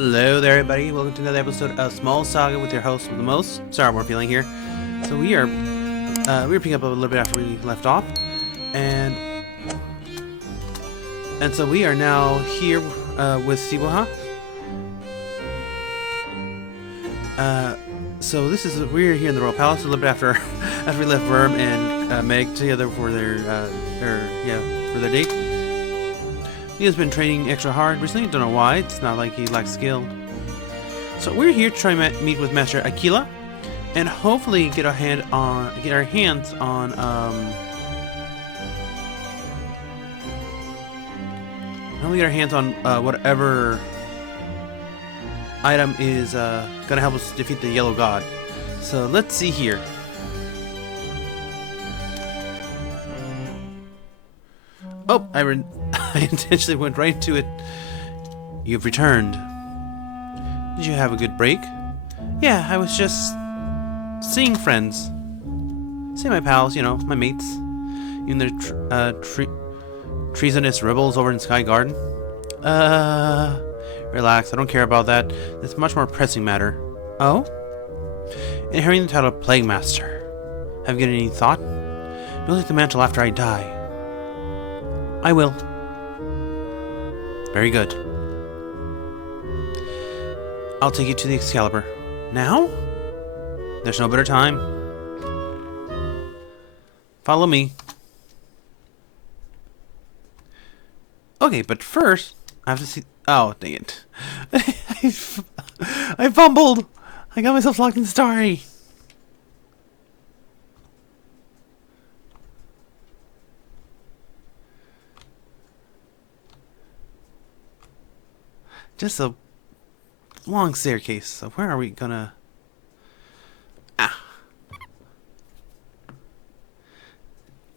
Hello there, everybody. Welcome to another episode of Small Saga with your host with the most, StarBorn Feline here. So we are picking up a little bit after we left off, and so we are now here with Siwaha. So we're here in the Royal Palace a little bit after we left Verb and Meg together for their date. He has been training extra hard recently. Don't know why. It's not like he lacks skill. So we're here to try and meet with Master Aquila, and hopefully get our hands on whatever item is gonna help us defeat the Yellow God. So let's see here. Oh, I intentionally went right to it. You've returned. Did you have a good break? Yeah, I was just seeing friends. See my pals, my mates. Even the treasonous rebels over in Sky Garden. Relax, I don't care about that. It's a much more pressing matter. Oh? Inheriting the title of Plague Master. Have you given any thought? You'll take the mantle after I die. I will. Very good. I'll take you to the Excalibur. Now? There's no better time. Follow me. Okay, but first, I have to see... Oh, dang it. I fumbled! I got myself locked in Starry. Just a long staircase. So where are we gonna...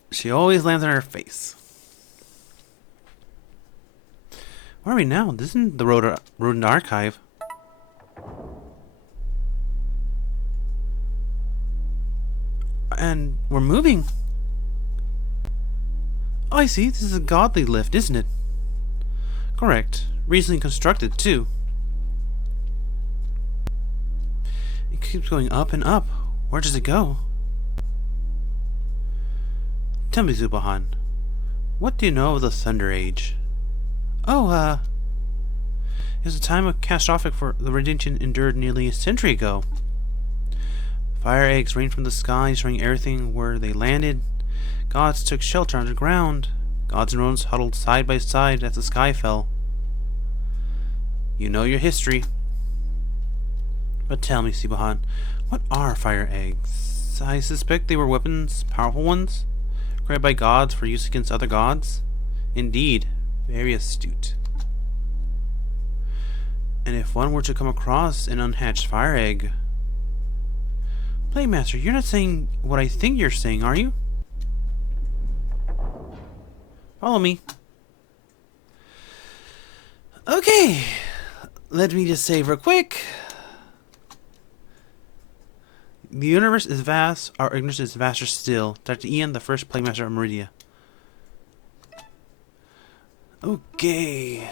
She always lands on her face. Where are we now? This isn't the rodent archive. And we're moving. Oh, I see. This is a godly lift, isn't it? Correct. Recently constructed, too. It keeps going up and up. Where does it go? Tell me, Zubahan, what do you know of the Thunder Age? Oh, it was a time of catastrophic for the Redemption endured nearly a century ago. Fire eggs rained from the sky, destroying everything where they landed. Gods took shelter underground. Gods and rodents huddled side by side as the sky fell. You know your history. But tell me, Sibahan, what are fire eggs? I suspect they were weapons, powerful ones, created by gods for use against other gods. Indeed, very astute. And if one were to come across an unhatched fire egg... Playmaster, you're not saying what I think you're saying, are you? Follow me. Okay. Let me just say real quick. The universe is vast, our ignorance is vaster still. Dr. Ian, the first Playmaster of Meridia. Okay.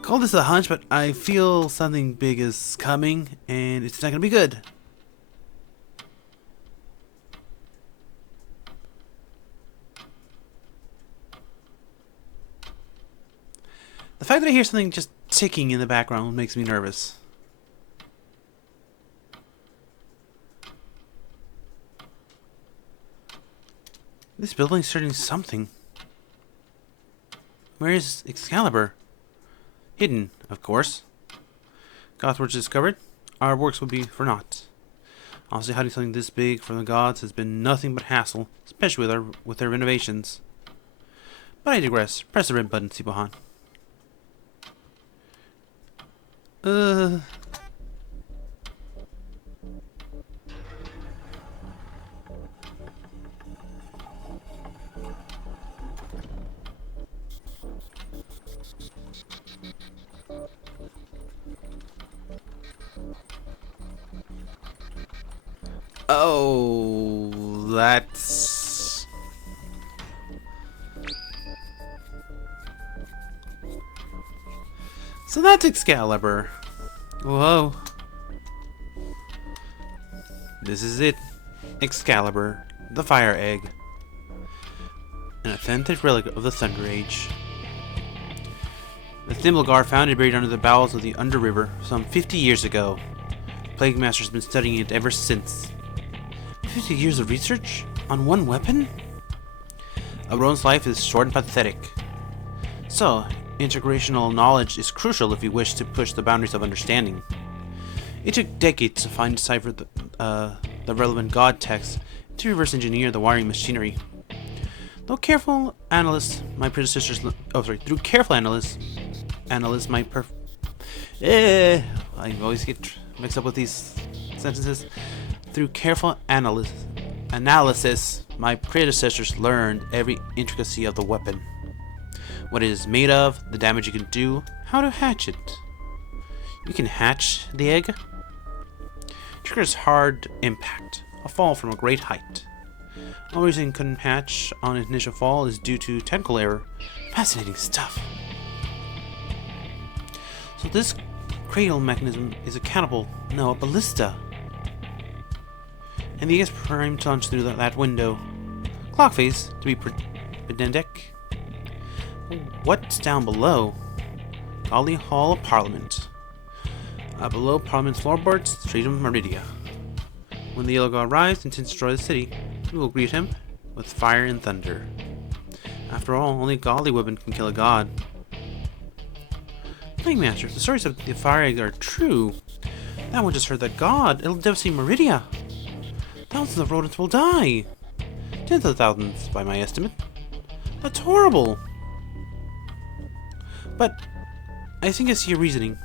Call this a hunch, but I feel something big is coming, and it's not gonna be good. The fact that I hear something just ticking in the background makes me nervous. This building's starting something. Where is Excalibur? Hidden, of course. Gods were discovered, our works would be for naught. Honestly, hiding something this big from the gods has been nothing but hassle, especially with their renovations. But I digress. Press the red button, Sibohan. Oh, that's... So that's Excalibur. Whoa. This is it. Excalibur, the Fire Egg. An authentic relic of the Thunder Age. The Thimblegar found it buried under the bowels of the Underriver some 50 years ago. Plague Master's been studying it ever since. 50 years of research? On one weapon? A Roan's life is short and pathetic. So, integrational knowledge is crucial if you wish to push the boundaries of understanding. It took decades to find and decipher the relevant god text to reverse engineer the wiring machinery. Through careful analysis, my I always get mixed up with these sentences. Through careful analysis, my predecessors learned every intricacy of the weapon. What it is made of, the damage you can do, how to hatch it. You can hatch the egg. Triggers hard impact, a fall from a great height. Only reason it couldn't hatch on its initial fall is due to technical error. Fascinating stuff. So this cradle mechanism is a ballista. And the egg is primed to launch through that window. Clock face, to be pedantic. What's down below? Golly Hall of Parliament. Below Parliament's floorboards, Street of Meridia. When the Yellow God arrives and intends to destroy the city, we will greet him with fire and thunder. After all, only godly women can kill a god. Plague Master, if the stories of the Fire Egg are true, that won't just hurt the god, it'll devastate Meridia. Thousands of rodents will die. Tens of thousands, by my estimate. That's horrible. But I think I see your reasoning.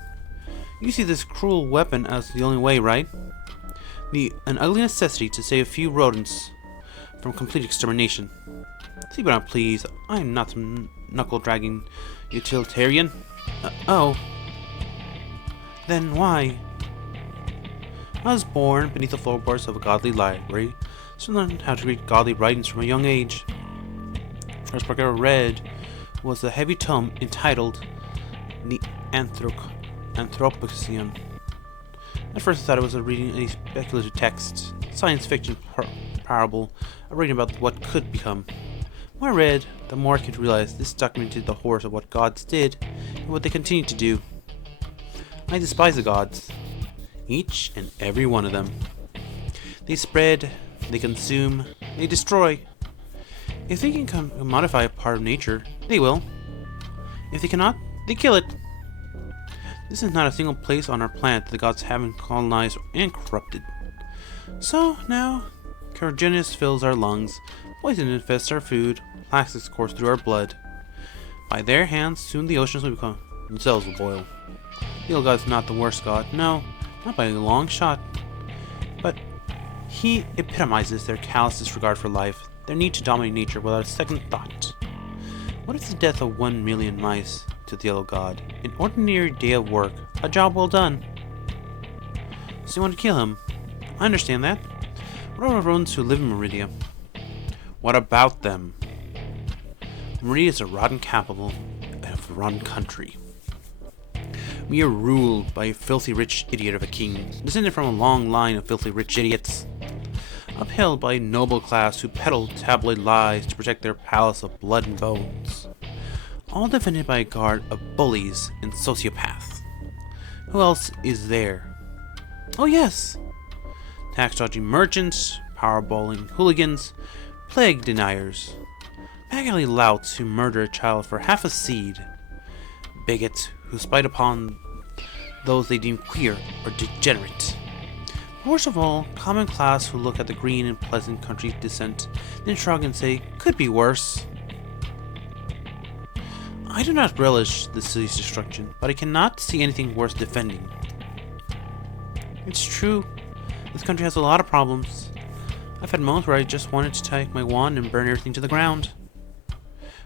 You see this cruel weapon as the only way, right? An ugly necessity to save a few rodents from complete extermination. See but not please, I am not some knuckle-dragging utilitarian. Oh. Then why? I was born beneath the floorboards of a godly library, so I learned how to read godly writings from a young age. First book I ever read was a heavy tome entitled The Anthropocene. At first I thought it was reading a speculative text, science fiction parable, a reading about what could become. The more I read, the more I could realize this documented the horrors of what gods did and what they continue to do. I despise the gods. Each and every one of them. They spread, they consume, they destroy. If they can modify a part of nature, they will. If they cannot, they kill it. This is not a single place on our planet that the gods haven't colonized and corrupted. So now, carcinogenous fills our lungs, poison infests our food, plastics course through our blood. By their hands, soon the oceans will become themselves will boil. The Yellow God's not the worst god, no, not by a long shot. But he epitomizes their callous disregard for life, their need to dominate nature without a second thought. What is the death of 1 million mice to the Yellow God? An ordinary day of work, a job well done. So you want to kill him? I understand that. What about rodents who live in Meridia? What about them? Meridia is a rotten capital of a rotten country. We are ruled by a filthy rich idiot of a king, descended from a long line of filthy rich idiots, upheld by a noble class who peddle tabloid lies to protect their palace of blood and bones, all defended by a guard of bullies and sociopaths. Who else is there? Oh yes! Tax-dodging merchants, power-bowling hooligans, plague deniers, beggarly louts who murder a child for half a seed, bigots who spite upon those they deem queer or degenerate. But worst of all, common class who look at the green and pleasant country descent, then shrug and say, could be worse. I do not relish the city's destruction, but I cannot see anything worth defending. It's true, this country has a lot of problems. I've had moments where I just wanted to take my wand and burn everything to the ground.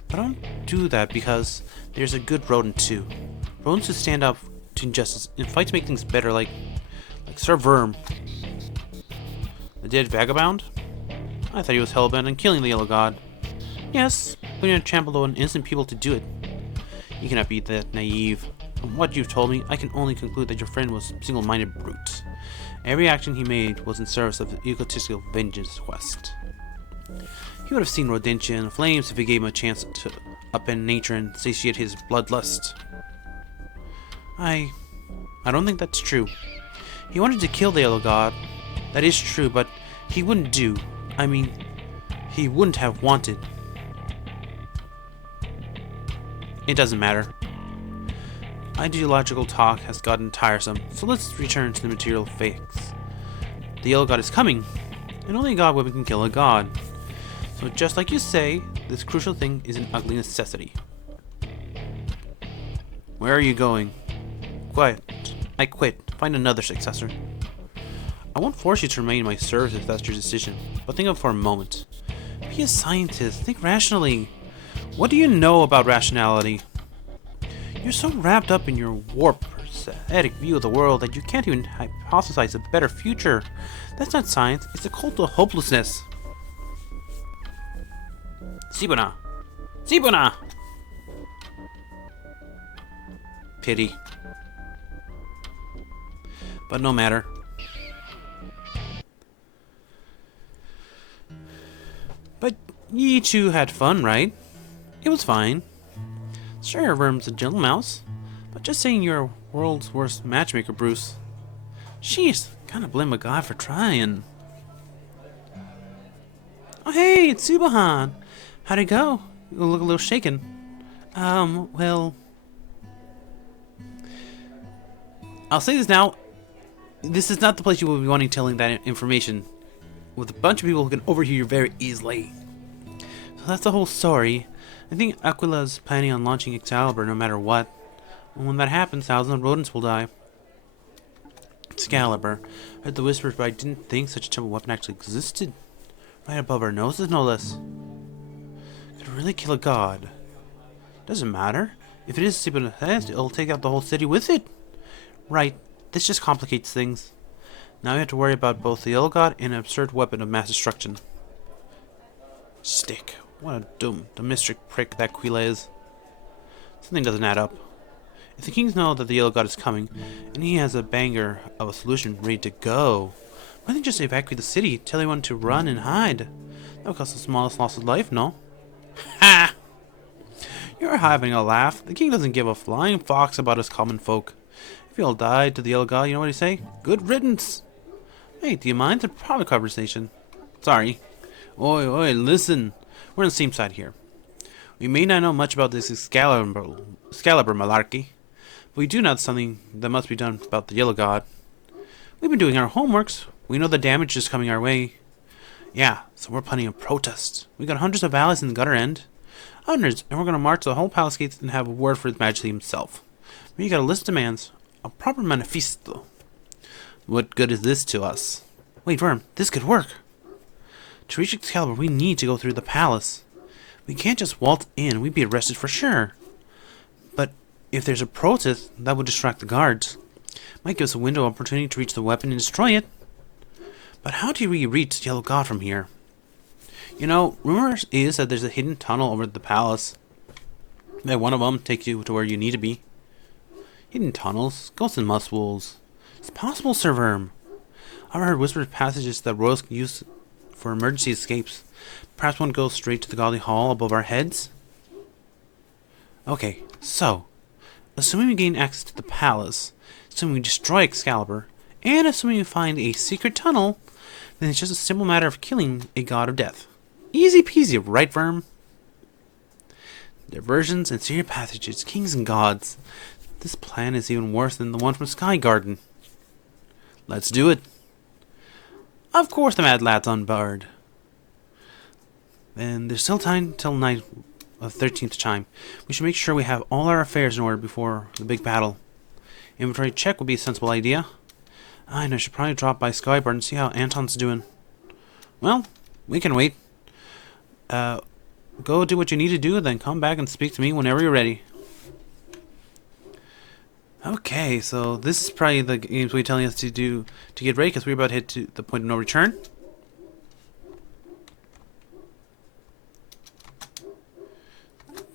But I don't do that because there's a good rodent too. Rodents who stand up to injustice and fight to make things better, like Sir Verm. The dead vagabond? I thought he was hellbent on killing the Yellow God. Yes, but you're gonna trample on innocent people to do it. You cannot be that naive. From what you've told me, I can only conclude that your friend was a single-minded brute. Every action he made was in service of the egotistical vengeance quest. He would have seen Rodentia in flames if he gave him a chance to upend nature and satiate his bloodlust. I don't think that's true. He wanted to kill the Yellow God. That is true, but he wouldn't do. I mean, he wouldn't have wanted. It doesn't matter. Ideological talk has gotten tiresome, so let's return to the material facts. The Yellow God is coming, and only a god weapon can kill a god. So just like you say, this crucial thing is an ugly necessity. Where are you going? Quiet. I quit. Find another successor. I won't force you to remain in my service if that's your decision, but think of it for a moment. Be a scientist. Think rationally. What do you know about rationality? You're so wrapped up in your warped, prosthetic view of the world that you can't even hypothesize a better future. That's not science. It's a cult of hopelessness. Sibuna! Sibuna! Pity. But no matter. But ye two had fun, right? It was fine. Sure, Worm's a gentle mouse, but just saying you're a world's worst matchmaker, Bruce. Jeez, kinda blame a guy for trying. Oh hey, it's Subahan! How'd it go? You look a little shaken. Well... I'll say this now. This is not the place you will be wanting telling that information with a bunch of people who can overhear you very easily. So that's the whole story. I think Aquila's planning on launching Excalibur no matter what. And when that happens, thousands of rodents will die. Excalibur. I heard the whispers, but I didn't think such a terrible weapon actually existed. Right above our noses, no less. Could it really kill a god? Doesn't matter. If it is Sibunahest, it'll take out the whole city with it. Right. This just complicates things. Now we have to worry about both the Yellow God and an absurd weapon of mass destruction. Stick. What a domestic prick that Quila is. Something doesn't add up. If the kings know that the Yellow God is coming, and he has a banger of a solution ready to go, why don't they just evacuate the city, tell everyone to run and hide? That would cost the smallest loss of life, no? Ha! You're having a laugh. The king doesn't give a flying fox about us common folk. If you all died to the Yellow God, you know what he say? Good riddance! Hey, do you mind? It's a private conversation. Sorry. Oi, listen. We're on the same side here. We may not know much about this Excalibur malarkey, but we do know something that must be done about the Yellow God. We've been doing our homeworks. We know the damage is coming our way. Yeah, so we're planning a protest. We got hundreds of allies in the gutter end. Hundreds, and we're going to march the whole palace gates and have a word for His Majesty himself. We got a list of demands. A proper manifesto. What good is this to us? Wait, Worm, this could work. To reach Excalibur, we need to go through the palace. We can't just waltz in. We'd be arrested for sure. But if there's a protest, that would distract the guards. Might give us a window of opportunity to reach the weapon and destroy it. But how do we reach the Yellow God from here? You know, rumors is that there's a hidden tunnel over the palace. That one of them takes you to where you need to be. Hidden tunnels, ghosts and muswolves. It's possible, Sir Worm. I've heard whispered passages that royals can use for emergency escapes. Perhaps one goes straight to the godly hall above our heads? Okay, so, assuming we gain access to the palace, assuming we destroy Excalibur, and assuming we find a secret tunnel, then it's just a simple matter of killing a god of death. Easy peasy, right, Worm? Diversions and secret passages, kings and gods. This plan is even worse than the one from Sky Garden. Let's do it. Of course the mad lad's on board. And there's still time till night of 13th chime. We should make sure we have all our affairs in order before the big battle. Inventory check would be a sensible idea. And I should probably drop by Skyboard and see how Anton's doing. Well, we can wait. Go do what you need to do, then come back and speak to me whenever you're ready. Okay, so this is probably the games we're telling us to do to get ready, because we're about to hit to the point of no return.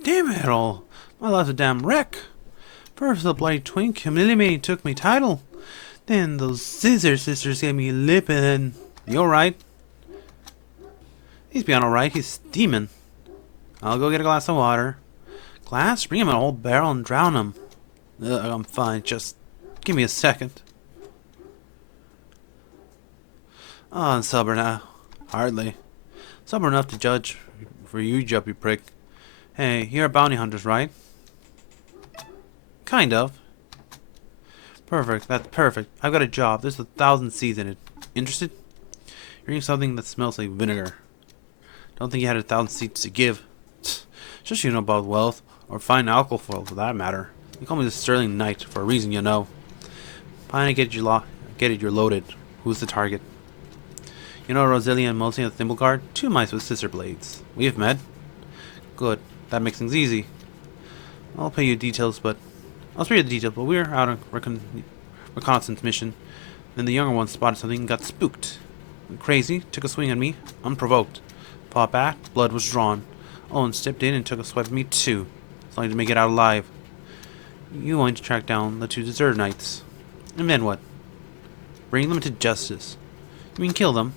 Damn it all! My life's a damn wreck. First the bloody twink humiliated took me title. Then those scissor sisters gave me lip and... You alright? He's beyond alright, he's steaming. I'll go get a glass of water. Glass? Bring him an old barrel and drown him. Ugh, I'm fine, just give me a second. Oh, and sober now. Hardly. Sober enough to judge for you, jumpy prick. Hey, you're bounty hunters, right? Kind of. Perfect, that's perfect. I've got a job. There's 1,000 seeds in it. Interested? You're eating something that smells like vinegar. Don't think you had 1,000 seeds to give. Just you know about wealth, or fine alcohol for that matter. You call me the Sterling Knight for a reason, you know. Fine, I get it, you're loaded. Who's the target? You know Roselia and Multi at the Thimble Guard? 2 mice with scissor blades. We have met. Good. That makes things easy. I'll pay you details, but... I'll spare you the details, but we're out on reconnaissance mission. Then the younger one spotted something and got spooked. Went crazy, took a swing at me, unprovoked. Fought back, blood was drawn. Owen stepped in and took a swipe at me too. As long as to make it out alive. You going to track down the 2 deserter knights. And then what? Bring them to justice. You mean kill them?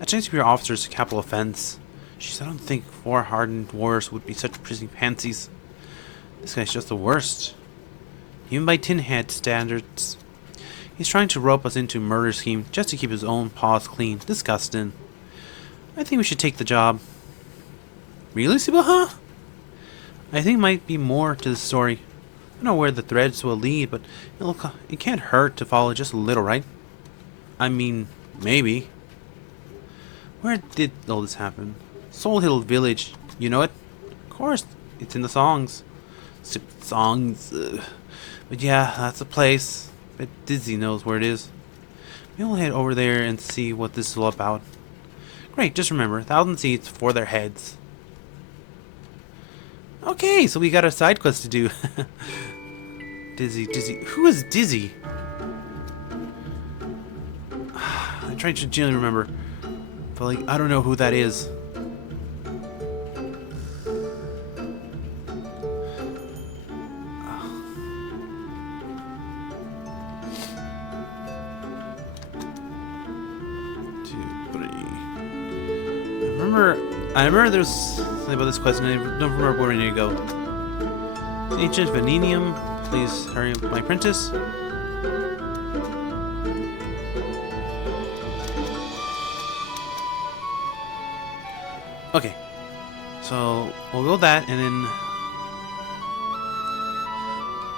A chance to be your officer's a capital offense. Jeez, I don't think 4 hardened warriors would be such prissy pansies. This guy's just the worst. Even by tin head standards. He's trying to rope us into a murder scheme just to keep his own paws clean. Disgusting. I think we should take the job. Really, Sibaha? I think might be more to the story. I don't know where the threads will lead, but it can't hurt to follow just a little, right? I mean, maybe. Where did all this happen? Soul Hill Village. You know it? Of course, it's in the songs. Stupid songs. But yeah, that's a place. Bet Dizzy knows where it is. Maybe we'll head over there and see what this is all about. Great, just remember, 1,000 seats for their heads. Okay, so we got a side quest to do. Dizzy. Who is Dizzy? I tried to genuinely remember, but like, I don't know who that is. I remember there was something about this quest, and I don't remember where we need to go. Ancient Venenium, please hurry up, my apprentice. Okay, so we'll go that, and then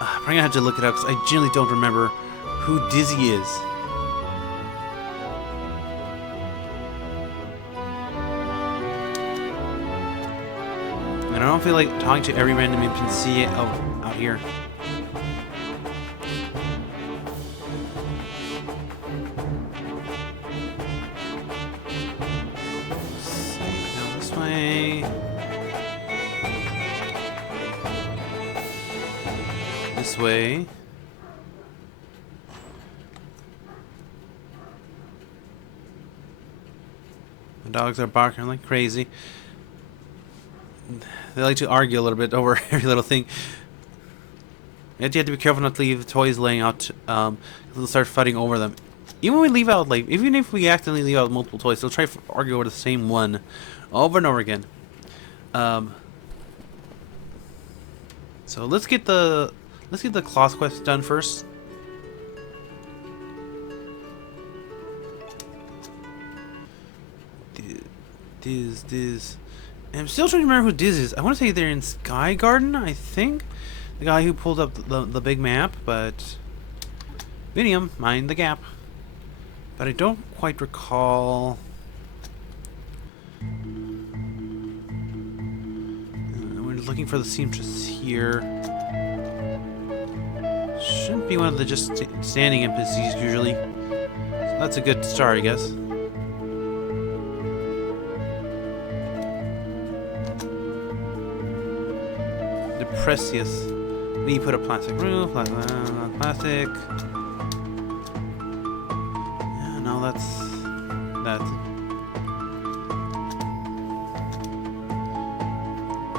I'm probably gonna have to look it up because I genuinely don't remember who Dizzy is. And I don't feel like talking to every random NPC out here. Go this way. This way. The dogs are barking like crazy. They like to argue a little bit over every little thing. You have to be careful not to leave toys laying out. They'll start fighting over them. Even when we leave out, like, even if we accidentally leave out multiple toys, they'll try to argue over the same one over and over again. So let's get the Claws quest done first. Diz. I'm still trying to remember who Diz is. I want to say they're in Sky Garden, I think. The guy who pulled up the big map, but... Vinium, mind the gap. But I don't quite recall... we're looking for the seamstress here. Shouldn't be one of the just standing NPCs usually. So that's a good start, I guess. Precious. We put a plastic roof, plastic. Yeah, no, that's that.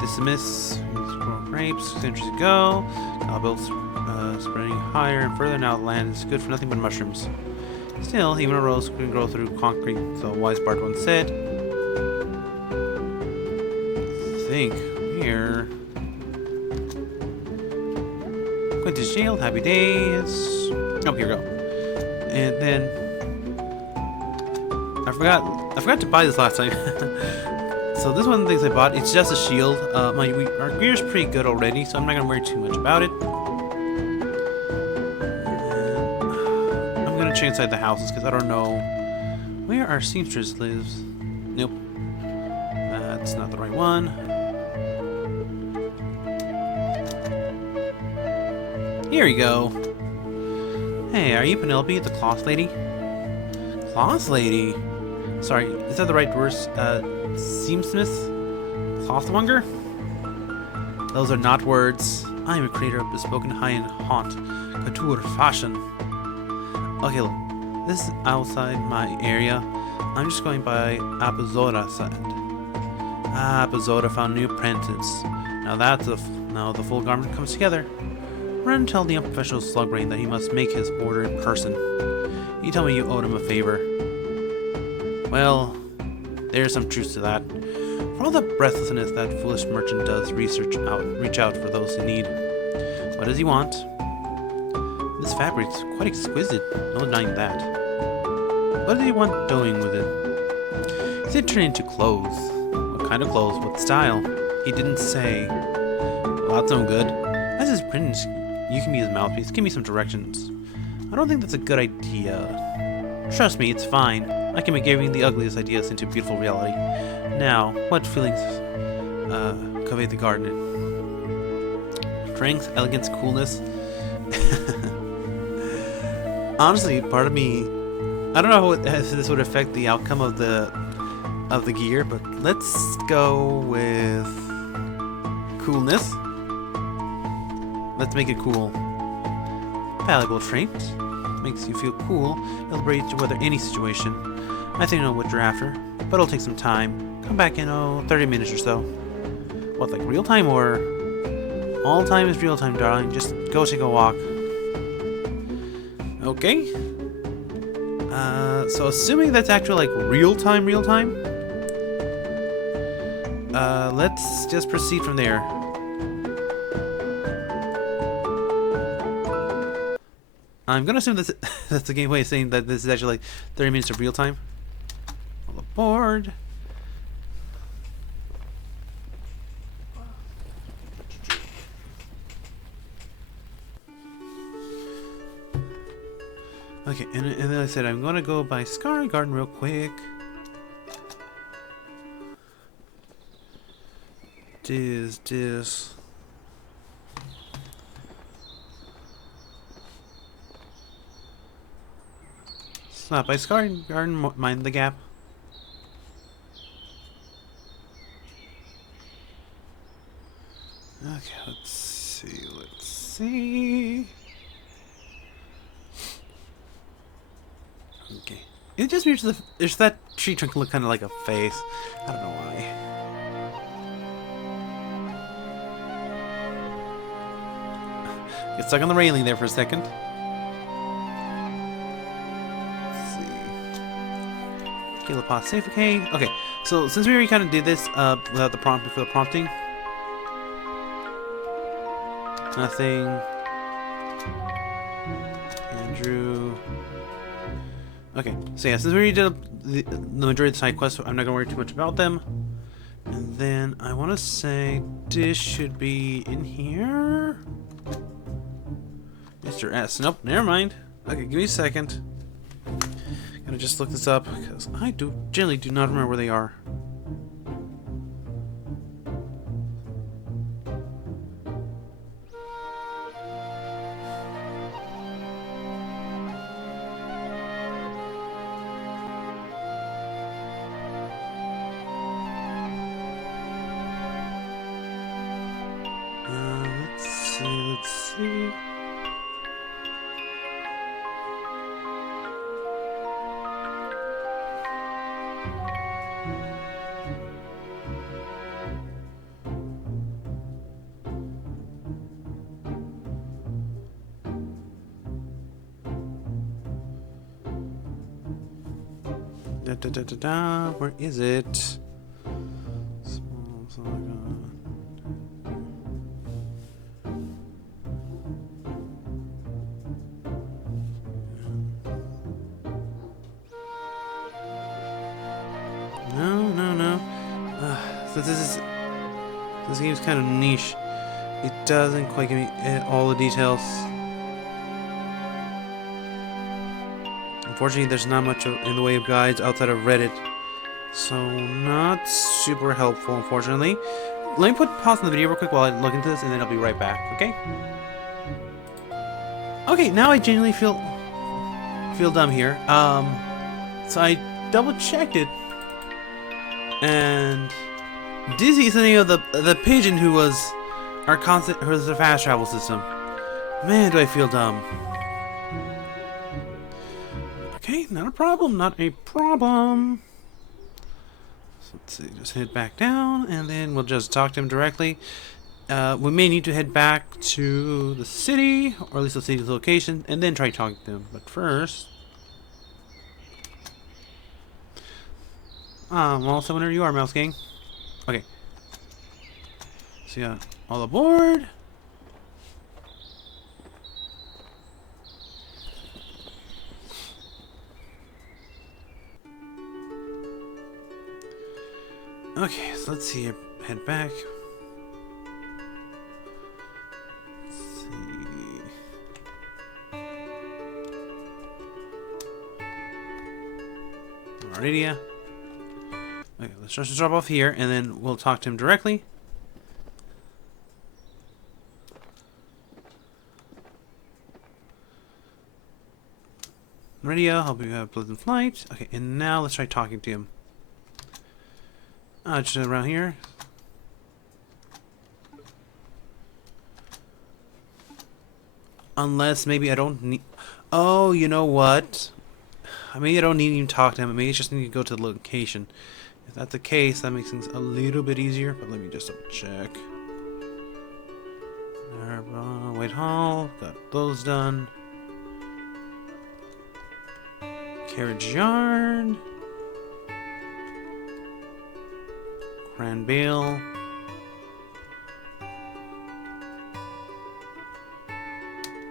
Dismiss. Scroll grapes. Centuries ago. Albil's spreading higher and further now. Land is good for nothing but mushrooms. Still, even a rose can grow through concrete, so a wise bard once said. I think we're going to jail. Happy days. Oh, here we go. And then I forgot to buy this last time. So this is one of the things I bought. It's just a shield. Our gear is pretty good already, so I'm not gonna worry too much about it. I'm gonna check inside the houses because I don't know where our seamstress lives. Nope, that's not the right one. Here we go. Hey, are you Penelope, the cloth lady? Cloth lady? Sorry, is that the right words? Seamsmith? Clothmonger? Those are not words. I am a creator of bespoken high-end haunt, couture fashion. Okay, look, this is outside my area. I'm just going by Apazora said. Apazora found new apprentice. Now the full garment comes together. Run and tell the unprofessional slugbrain that he must make his order in person. You tell me you owed him a favor. Well, there's some truth to that. For all the breathlessness that foolish merchant does reach out for those in need. What does he want? This fabric's quite exquisite, no denying that. What does he want doing with it? He said turn it into clothes. What kind of clothes? What style? He didn't say. Well, that's no good. As his prince, you can be his mouthpiece. Give me some directions. I don't think that's a good idea. Trust me, it's fine. I can make even the ugliest ideas into beautiful reality. Now, what feelings convey the garden? Strength, elegance, coolness. Honestly, part of me, I don't know how this would affect the outcome of the gear, but let's go with coolness. Let's make it cool. Valuable trait. Makes you feel cool. It'll bring you to weather any situation. I think I know what you're after, but it'll take some time. Come back in, 30 minutes or so. What, like real time or? All time is real time, darling. Just go take a walk. Okay. So assuming that's actually like real time, let's just proceed from there. I'm gonna assume that's the game way of saying that this is actually like 30 minutes of real time. All aboard. Okay, and then I said I'm gonna go by Sky Garden real quick. This. Stop by Sky Garden, mind the gap. Okay, let's see. Okay. It just means there's that tree trunk look kind of like a face. I don't know why. Get stuck on the railing there for a second. Let's see. Kilopod safe, okay. Okay, so since we already kind of did this without the prompt before the prompting. Nothing. Andrew. Okay, so yeah, since we already did the majority of the side quests, I'm not gonna worry too much about them. And then I want to say this should be in here. Mr. S. Nope, never mind. Okay, give me a second. Gotta just look this up because I generally do not remember where they are. Let's see. Where is it? Small Saga. No. So this game's kind of niche. It doesn't quite give me all the details. Unfortunately, there's not much in the way of guides outside of Reddit, so not super helpful, unfortunately. Let me pause on the video real quick while I look into this, and then I'll be right back, okay? Okay, now I genuinely feel dumb here. So I double-checked it, and Dizzy is the name of the pigeon who was our fast travel system. Man, do I feel dumb. Okay, not a problem. So let's see, just head back down, and then we'll just talk to him directly. We may need to head back to the city, or at least the city's location, and then try talking to him. But first... well, so whenever you are, Mouse Gang. Okay. So yeah, all aboard. Okay, so let's see. Head back. Let's see. Alrighty, yeah. Okay, let's just drop off here, and then we'll talk to him directly. Radio, hope you have a pleasant flight. Okay, and now let's try talking to him. Just around here. Unless maybe I don't need... Oh, you know what? Maybe I don't need to even talk to him. Maybe I just need to go to the location. If that's the case, that makes things a little bit easier. But let me just double check. White Hall. Got those done. Carriage Yard. Grand Bale.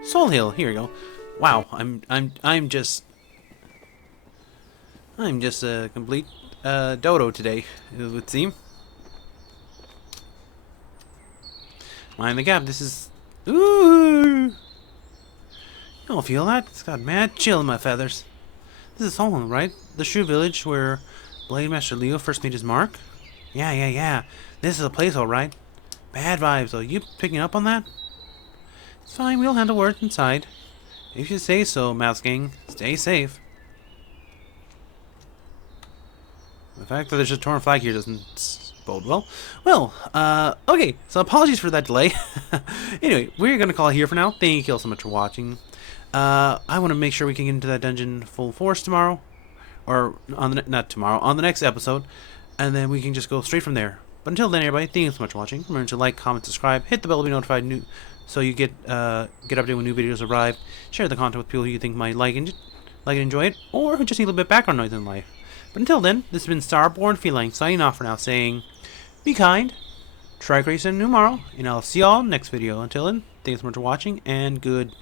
Soul Hill. Here we go. Wow, I'm just a complete dodo today, it would seem. Mind the gap. This is ooh. You don't feel that? It's got mad chill in my feathers. This is Soul Hill, right? The Shrew Village where Blade Master Leo first made his mark. Yeah. This is a place, all right. Bad vibes, though. You picking up on that? It's fine. We'll handle words inside. If you say so, Mouse Gang. Stay safe. The fact that there's a torn flag here doesn't bode well. Well, okay. So apologies for that delay. Anyway, we're gonna call it here for now. Thank you all so much for watching. I want to make sure we can get into that dungeon full force tomorrow, or on the not tomorrow, on the next episode. And then we can just go straight from there. But until then, everybody, thank you so much for watching. Remember to like, comment, subscribe, hit the bell to be notified so you get updated when new videos arrive. Share the content with people who you think might like and enjoy it, or who just need a little bit of background noise in life. But until then, this has been StarBorn Feline signing off for now, saying, be kind, try grace and tomorrow, and I'll see y'all next video. Until then, thanks so much for watching, and goodbye.